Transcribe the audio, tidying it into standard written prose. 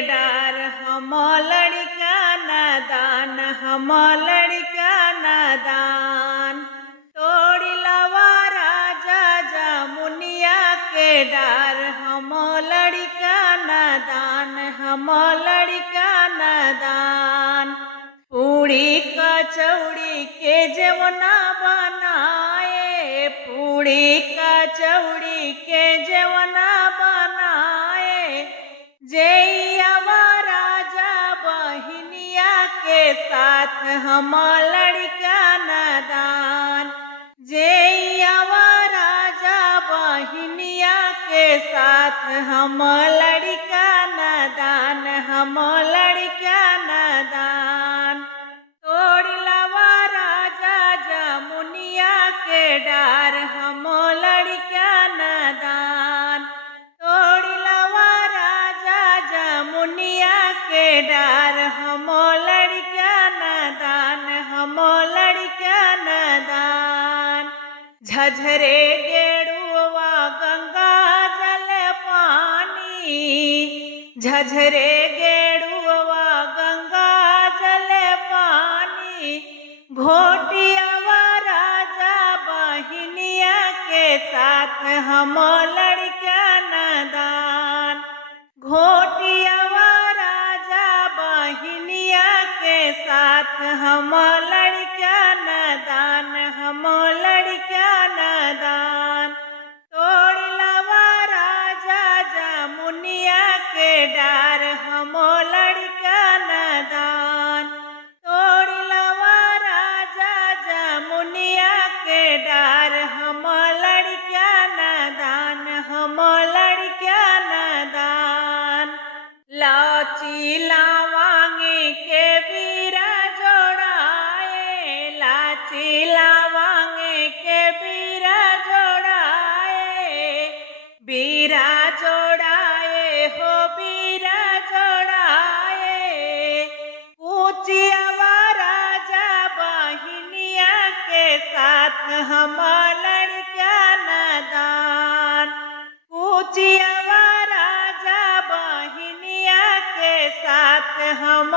डार हम लड़का नादान, हम लड़का नादान। तोड़ी लवा राजा जमुनिया के डार हम लड़का नादान, हम लड़का नादान। पूड़ी कचौड़ी के जेवना बनाए, पूड़ी कचौड़ी के जेवना बनाए। जैवा राजा बहिनिया के साथ हम लड़का नादान, जैवा राजा बहिनिया के साथ हम लड़का नादान, हम लड़का नादान। तोड़ी लवा राजा जमुनिया के डार हम लड़का नादान, तोड़ी लवा राजा जमुनिया के डार हम लड़का नादान, हम लड़का नादान। झझरे गेरुआ गंगा जल पानी, झझरे गेरुआ गंगा जल पानी। घोटियावा राजा बहिनिया के साथ हम लड़का नादान, घोटियावा राजा बहिनिया के साथ हम लड़का नादान, हम लड़का नादान। तोड़ी लवा राजा जमुनिया के डार हम लड़का नादान, तोड़ी लवा राजा जमुनिया के डार हम लड़का नादान, हम लड़का नादान। लाची लावांगे के बीरा जोड़ाए, लाची लावांगे के बीरा जोड़ाए। बीरा जोड़ाए हो बीरा जोड़ाए। पूछियावा राजा बहिनिया के साथ हम लड़का नादान, पूछियावा राजा बहिनिया के साथ हम